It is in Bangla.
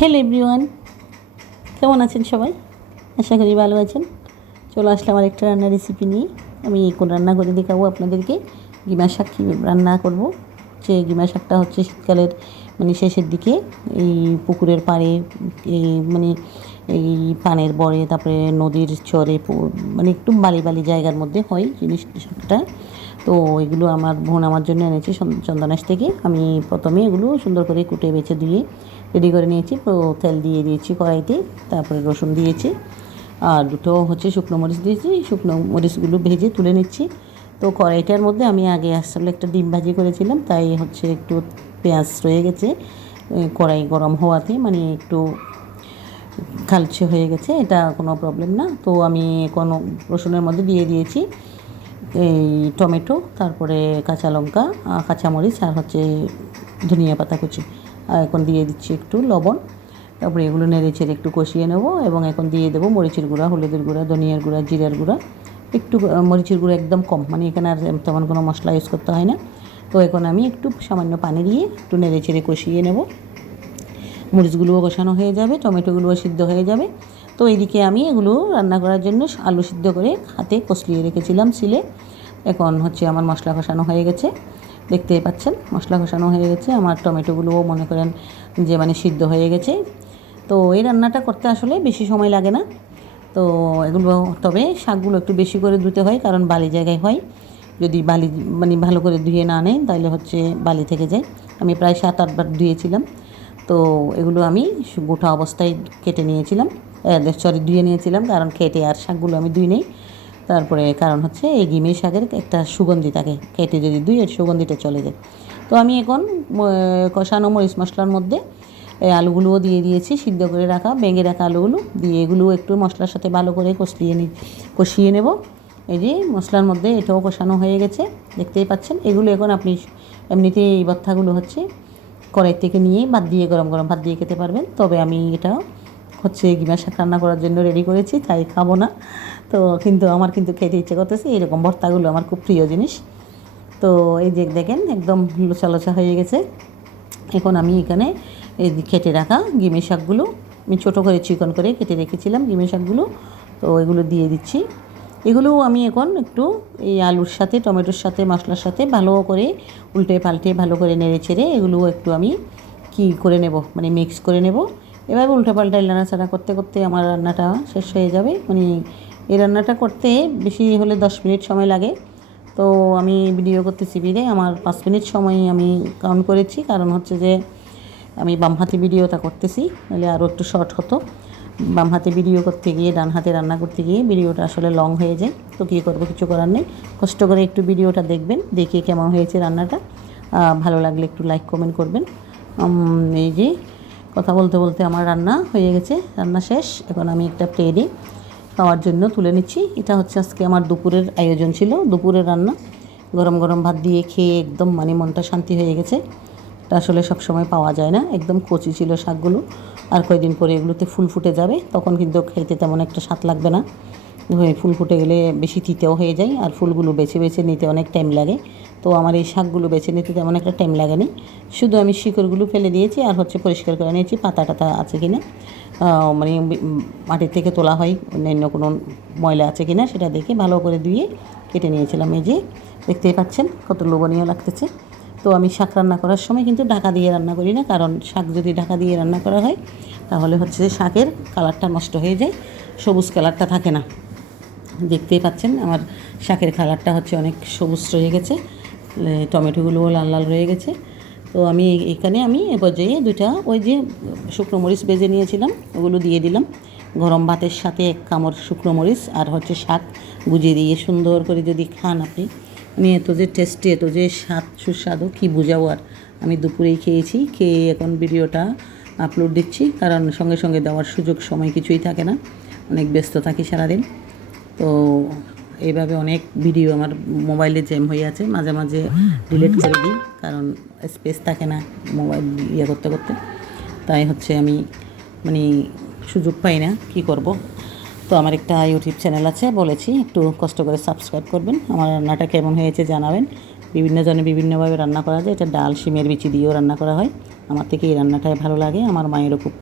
হ্যালো এভরিওয়ান, কেমন আছেন সবাই? আশা করি ভালো আছেন। চলে আসলাম আর একটা রান্নার রেসিপি নিয়ে। আমি কোন রান্না করে দেখাবো আপনাদেরকে। গিমা শাক কী রান্না করব। যে গিমা শাকটা হচ্ছে শীতকালের শেষের দিকে এই পুকুরের পাড়ে, এই এই পানের বরে, তারপরে নদীর চরে, একটু বালি বালি জায়গার মধ্যে হয় জিনিস শাকটা। তো এগুলো আমার বোন আমার জন্য এনেছে চন্দনাশ থেকে। আমি প্রথমে এগুলো সুন্দর করে কুটে বেছে ধুয়ে রেডি করে নিয়েছি। তো তেল দিয়ে দিয়েছি কড়াইতে, তারপরে রসুন দিয়েছি, আর দুটো হচ্ছে শুকনো মরিচ দিয়েছি। শুকনো মরিচগুলো ভেজে তুলে নিচ্ছি। তো কড়াইটার মধ্যে আমি আগে আসলে একটা ডিম ভাজি করেছিলাম, তাই হচ্ছে একটু পেঁয়াজ রয়ে গেছে কড়াই গরম হওয়াতে, একটু কালচে হয়ে গেছে। এটা কোনো প্রবলেম না। তো আমি কোনো রসুনের মধ্যে দিয়ে দিয়েছি এই টমেটো, তারপরে কাঁচা লঙ্কা, কাঁচামরিচ, আর হচ্ছে ধনিয়া পাতা কুচি। আর এখন দিয়ে দিচ্ছি একটু লবণ। তারপরে এগুলো নেড়ে ছেড়ে একটু কষিয়ে নেব, এবং এখন দিয়ে দেবো মরিচের গুঁড়া, হলুদের গুঁড়া, ধনিয়ার গুঁড়া, জিরার গুঁড়া, একটু মরিচের গুঁড়া একদম কম, এখানে আর তেমন কোনো মশলা ইউজ করতে হয় না। তো এখন আমি একটু সামান্য পানি দিয়ে একটু নেড়ে ছেড়ে কষিয়ে নেব। মরিচগুলোও কষানো হয়ে যাবে, টমেটোগুলোও সিদ্ধ হয়ে যাবে। তো এইদিকে আমি এগুলো রান্না করার জন্য আলু সিদ্ধ করে হাতে কষলিয়ে রেখেছিলাম শিলে। এখন হচ্ছে আমার মশলা কষানো হয়ে গেছে, দেখতেই পাচ্ছেন মশলা কষানো হয়ে গেছে। আমার টমেটোগুলোও মনে করেন যে সিদ্ধ হয়ে গেছে। তো এই রান্নাটা করতে আসলে বেশি সময় লাগে না। তো এগুলো, তবে শাকগুলো একটু বেশি করে ধুতে হয়, কারণ বালি জায়গায় হয়। যদি বালি ভালো করে ধুয়ে না নেয় তাহলে হচ্ছে বালি থেকে যায়। আমি প্রায় 7-8 বার ধুয়েছিলাম। তো এগুলো আমি গোটা অবস্থায় কেটে নিয়েছিলাম, ধুয়ে নিয়েছিলাম, কারণ কেটে আর শাকগুলো আমি ধুই নেই। তারপরে কারণ হচ্ছে এই গিমি শাকের একটা সুগন্ধি থাকে, কেটে যদি ধুই এর সুগন্ধিটা চলে যায়। তো আমি এখন কষানো মরিচ মশলার মধ্যে এই আলুগুলোও দিয়ে দিয়েছি, সিদ্ধ করে রাখা ভেঙে রাখা আলুগুলো দিয়ে এগুলোও একটু মশলার সাথে ভালো করে কষিয়ে নেব। এই যে মশলার মধ্যে এটাও কষানো হয়ে গেছে, দেখতেই পাচ্ছেন। এগুলো এখন আপনি এমনিতে এই ভর্তাগুলো হচ্ছে কড়াই থেকে নিয়ে ভাত দিয়ে, গরম গরম ভাত দিয়ে খেতে পারবেন। তবে আমি এটা হচ্ছে গিমা শাক রান্না করার জন্য রেডি করেছি, তাই খাবো না। তো কিন্তু আমার খেতে ইচ্ছে করতেছে। এরকম ভর্তাগুলো আমার খুব প্রিয় জিনিস। তো এই যে দেখেন একদম লোচা লোচা হয়ে গেছে। এখন আমি এখানে এই কেটে রাখা গিমি শাকগুলো, আমি ছোটো করে চিকন করে কেটে রেখেছিলাম গিমি শাকগুলো, তো এগুলো দিয়ে দিচ্ছি। এগুলো আমি এখন একটু এই আলুর সাথে, টমেটোর সাথে, মশলার সাথে ভালো করে উল্টে পাল্টে ভালো করে নেড়ে ছেড়ে এগুলো একটু আমি করে নেব, মিক্স করে নেব। এভাবে উল্টে পাল্টে নাড়াচাড়া করতে করতে আমার রান্নাটা শেষ হয়ে যাবে। এই রান্নাটা করতে বেশি হলে 10 মিনিট সময় লাগে। তো আমি ভিডিও করতেছি বিদে আমার 5 মিনিট সময় আমি কাউন্ট করেছি, কারণ হচ্ছে যে আমি বাম হাতে ভিডিওটা করতেছি, নাহলে আরও একটু শর্ট হতো। বাম হাতে ভিডিও করতে গিয়ে ডান হাতে রান্না করতে গিয়ে ভিডিওটা আসলে লং হয়ে যায়। তো কী করবো, কিছু করার নেই। কষ্ট করে একটু ভিডিওটা দেখবেন, দেখে কেমন হয়েছে রান্নাটা। ভালো লাগলে একটু লাইক কমেন্ট করবেন। এই যে কথা বলতে বলতে আমার রান্না হয়ে গেছে, রান্না শেষ। এখন আমি একটা প্লেটে খাওয়ার জন্য তুলে নিচ্ছি। এটা হচ্ছে আজকে আমার দুপুরের আয়োজন ছিল, দুপুরের রান্না। গরম গরম ভাত দিয়ে খেয়ে একদম মনটা শান্তি হয়ে গেছে। এটা আসলে সব সময় পাওয়া যায় না। একদম কচি ছিল শাকগুলো, আর কয়েকদিন পরে এগুলোতে ফুল ফুটে যাবে, তখন কিন্তু খেতে তেমন একটা স্বাদ লাগবে না। ফুল ফুটে গেলে বেশি তিতেও হয়ে যায়, আর ফুলগুলো বেছে বেছে নিতে অনেক টাইম লাগে। তো আমার এই শাকগুলো বেছে নিতে তেমন একটা টাইম লাগেনি। শুধু আমি শিকড়গুলো ফেলে দিয়েছি, আর হচ্ছে পরিষ্কার করে নিয়েছি পাতা টাতা আছে কিনা, মাটির থেকে তোলা হয়, অন্যান্য কোনো ময়লা আছে কিনা সেটা দেখে ভালো করে ধুয়ে কেটে নিয়েছিলাম। এই যে দেখতেই পাচ্ছেন কত লোভনীয় লাগতেছে। তো আমি শাক রান্না করার সময় কিন্তু ঢাকা দিয়ে রান্না করি না, কারণ শাক যদি ঢাকা দিয়ে রান্না করা হয় তাহলে হচ্ছে যে শাকের কালারটা নষ্ট হয়ে যায়, সবুজ কালারটা থাকে না। দেখতেই পাচ্ছেন আমার শাকের কালারটা হচ্ছে অনেক সবুজ রয়ে গেছে, টমেটোগুলোও লাল লাল রয়ে গেছে। তো আমি এখানে এ পর্যায়ে দুইটা ওই যে শুকনো মরিচ ভেজে নিয়েছিলাম ওগুলো দিয়ে দিলাম। গরম ভাতের সাথে 1 কামড় শুকনো মরিচ আর হচ্ছে শাক গুজিয়ে দিয়ে সুন্দর করে যদি খান আপনি, এত যে টেস্টি, এত যে স্বাদ সুস্বাদু কী বুঝাবো আর। আমি দুপুরেই খেয়েছি, খেয়ে এখন ভিডিওটা আপলোড দিচ্ছি, কারণ সঙ্গে সঙ্গে দেওয়ার সুযোগ সময় কিছুই থাকে না, অনেক ব্যস্ত থাকি সারাদিন। তো এইভাবে অনেক ভিডিও আমার মোবাইলে জ্যাম হয়ে আছে, মাঝে মাঝে ডিলিট করে দিই, কারণ স্পেস থাকে না মোবাইল করতে করতে। তাই হচ্ছে আমি সুযোগ পাই না, কি করব। তো আমার একটা ইউটিউব চ্যানেল আছে, বলেছি একটু কষ্ট করে সাবস্ক্রাইব করবেন। আমার রান্নাটা কেমন হয়েছে জানাবেন। বিভিন্ন জনে বিভিন্নভাবে রান্না করা যায়। এটা ডাল শিমের বিচি দিয়েও রান্না করা হয়। আমার থেকে এই রান্নাটাই ভালো লাগে, আমার মায়েরও খুব